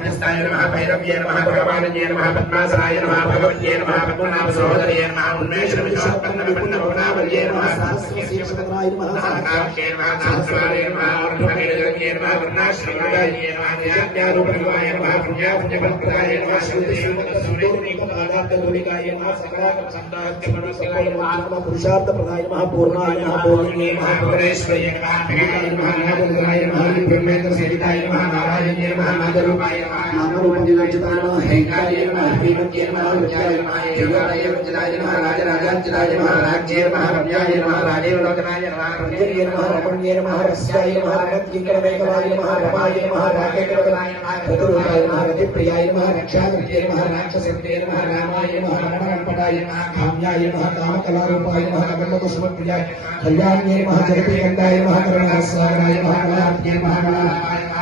मध्यस्थाय नमः भैरव्ये नमः भगवानये नमः पद्मासनाय नमः भगवत्ये नमः पद्मनाभ सहोदर्ये नमः उन्मेषविशात्पन्नविपन्नभुवनावल्ये नमः सहस्रशीर्षपत्राय नमः सहस्राक्षे नमः सहस्राय नमः वर्णमहेन्द्रये नमः वर्णाश्रमाय नमः ज्ञानरूपनिवाय नमः पुण्यापुण्यफलप्रदाय नमः श्रुतिशूलकसूरिकाय नमः सकलाकसंदाहत्यमनस्कलाय नमः पुरुषार्थप्रदाय नमः पूर्णाय नमः पूर्णिये नमः भुवनेश्वर्ये नमः भगाय नमः नागोदराय नमः ब्रह्मेन्द्रसेविताय नमः नारायणे नमः नागरूपाय नमः नामरूपनियोजिताय नमः हैकाय नमः भीमज्ञे नमः विद्याय नमः योगाय वज्राय नमः राजराजाञ्जनाय नमः राज्ये नमः रम्याय नमः राजेवलोकनाय नमः रम्ये नमः रमण्ये नमः रस्याय नमः रमद्गिङ्करमेकवाय नमः रमाय नमः राकेकरवनाय नमः रतुरूपाय नमः रतिप्रियाय नमः रक्षाकृत्ये नमः राक्षसकृत्ये नमः रामाय नमः रमणपटाय नमः काम्याय नमः कामकलारूपाय नमः कमलकुसुमप्रियाय कल्याण्ये नमः जगतीकण्ठाय नमः करुणास्वाराय नमः कलार्थे नमः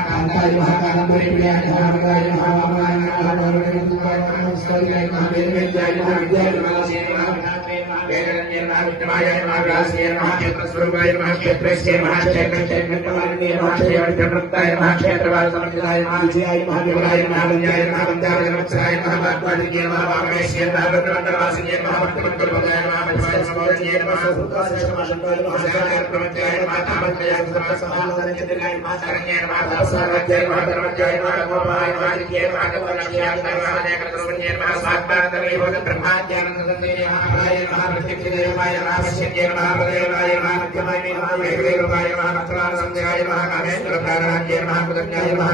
कान्ताय नमः कादम्बरीप्रियाय नमः रामाय नमः वामनाय नमः वरुणेन्द्राय नमः स्तोयाय नमः वेदवेद्याय नमः विद्याय नमः वेदन्ये नमः विष्णवाय नमः व्यास्ये नमः क्षेत्रस्वरूपाय नमः क्षेत्रस्य नमः क्षेत्रक्षेत्रकमालिने नमः क्षेत्रवृत्ताय नमः क्षेत्रवासमर्जिताय नमः विजयाय नमः विमलाय नमः वन्द्याय नमः वन्द्यावजनवत्सराय नमः वाग्वादिके नमः वामवेश्ये नमः वक्रमण्डलवासिने नमः भक्तमण्डलपदाय नमः भजस्वमोदये नमः भूताशेषमाशङ्काय नमः शतायप्रमत्याय नमः तामत्रयाय नमः समानन्दनचन्द्राय नमः शरण्ये नमः भवसाराध्याय नमः धर्मज्याय नमः गोपाय नमः आदित्ये नमः गौरक्षयाय नमः नेकद्रवण्ये नमः स्वात्मानन्दमये ब्रह्माद्यानन्दन्दे नमः नमः प्रत्यक्षदेवाय नमः पश्यन्ये नमः प्रदेवाय नमः मध्यमाय नमः वेदरूपाय नमः मन्त्रानन्दयाय नमः कामेश्वरप्राणाय नमः कृतज्ञाय नमः